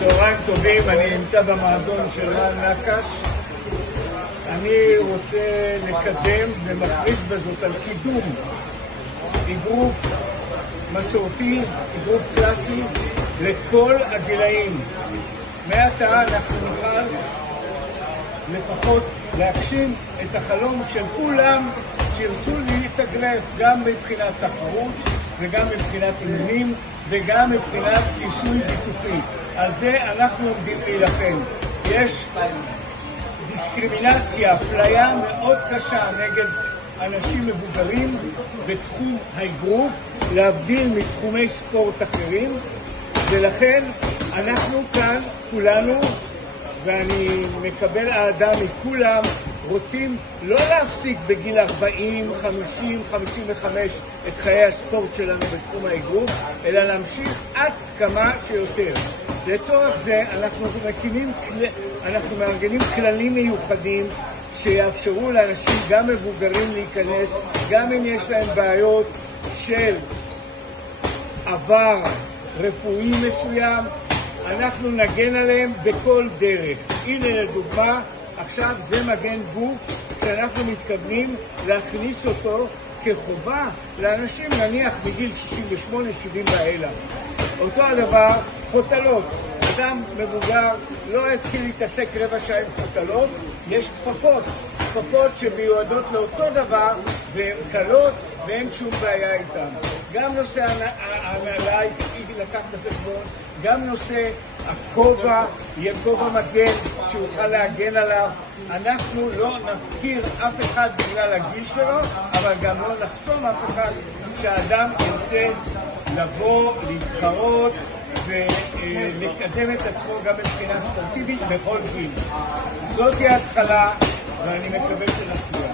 צהריים טובים, אני נמצא במועדון של רן נקש. אני רוצה לקדם ומכריז בזאת על קידום אגרוף מסורתי, אגרוף קלאסי לכל הגילאים. מעתה אנחנו נוכל לפחות להגשים את החלום של כולם שירצו להתאגרף גם מבחינת תחרות וגם מבחינת אימונים וגם מבחינת כיסוי ביטוחי. על זה אנחנו עומדים להילחם. יש דיסקרימינציה, אפליה מאוד קשה נגד אנשים מבוגרים בתחום האגרוף, להבדיל מתחומי ספורט אחרים, ולכן אנחנו כאן כולנו, ואני מקבל אהדה מכולם, רוצים לא להפסיק בגיל 40, 50, 55 את חיי הספורט שלנו בתחום האגרוף, אלא להמשיך עד כמה שיותר. לצורך זה אנחנו מארגנים כללים מיוחדים שיאפשרו לאנשים גם מבוגרים להיכנס, גם אם יש להם בעיות של עבר רפואי מסוים, אנחנו נגן עליהם בכל דרך. הנה לדוגמה, עכשיו זה מגן גוף שאנחנו מתכוונים להכניס אותו כחובה לאנשים נניח בגיל 68-70 ואילך. אותו הדבר, חוטלות. אדם מבוגר לא התחיל להתעסק רבע שעה עם חוטלות, יש כפפות שמיועדות לאותו דבר והן קלות ואין שום בעיה איתן. גם נושא ההנהלה לקח בחשבון, גם נושא הכובע, יהיה כובע מגן שיוכל להגן עליו. אנחנו לא נפקיר אף אחד בגלל הגיל שלו, אבל גם לא נחסום אף אחד שהאדם ירצה לבוא, להתחרות ולקדם את עצמו גם מבחינה ספורטיבית בכל גיל. זאת היא ההתחלה ואני מקווה שנצליח.